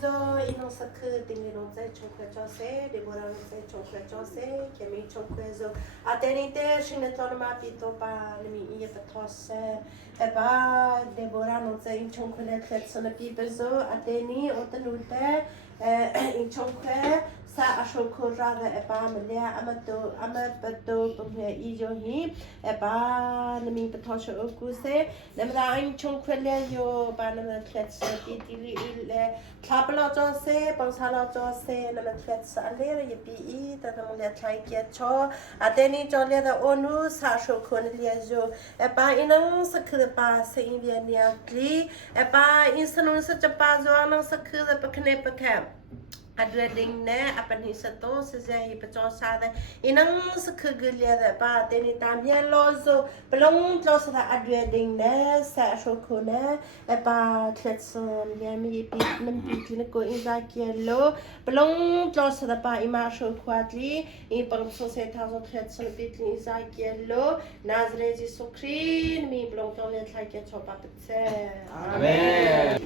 zo ino sakı dingino ze chungkhar jose Deborah ze chungkhar jose kemi chungkhar zo atenite shinetona pito pa nimi ie patose eba Deborah no ze in chungkhar kletsona pibezo ateni otanute in chungkhar sa ashoko rada eba melia amato pumhe ijohi eba nimi patosha okuse nemra in chungkhar yo ba nemra kletsona pitili ile Tabla jose, bonsala jose, namatlet alere yepi, da namulet like cho, adeni jolia da onu, sasho koneliajo, eba inang sakba se inviania gli, eba insanun such a bazo, sakura pakane Adredding ne apanisato se pachosada inang sakugulia the ba deni tamia lozo belong close the adredding ne sa shokone a ba tletson yami bit go in that yellow belong close the ba imasho quadri in bottom society thousand tletson bit in that yellow nazrezi so clean me belong on it like a chop up Amen.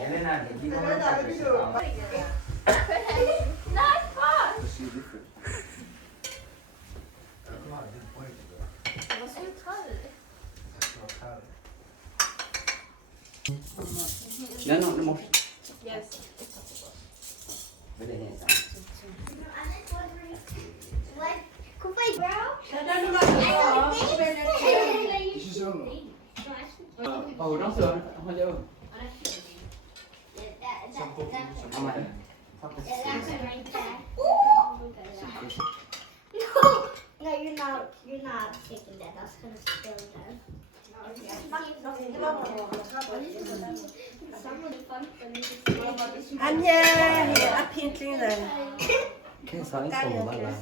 Elena, did you want to No, no more. Yes. What? Kupai, bro? Oh, don't sửa, không chưa? No, you're not. You're not taking that. That's gonna spill that. Anh nha, anh pin trên này. Cái sợi cùng mà là